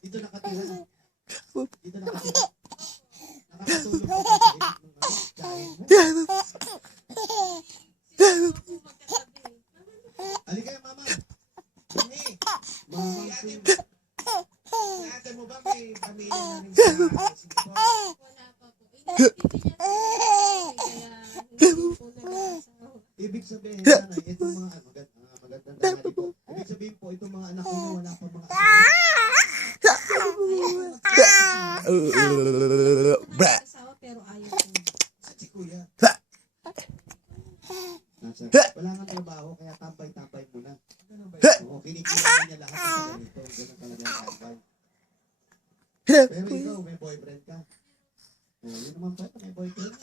Dito nakatira. Dito nakatira. Nakatulog halika mama. Mami. Mama. Ate mo ba may pamilya na rin sa Singapore? Wala pa po. Inibigyan niya kaya hindi po nag-asawa. Ibig sabihin nanay, itong mga magandang tanghali po. Ibig sabihin po, itong mga anak niyo wala pa mga Asawa pero ayaw po. si kuya. Wala nga trabaho, kaya tambay-tambay muna. Oo, kinikita niya lahat sa ganito. Ganun talaga ang tambay. Pero ikaw, may boyfriend ka. Oh, yun naman po, may boyfriend.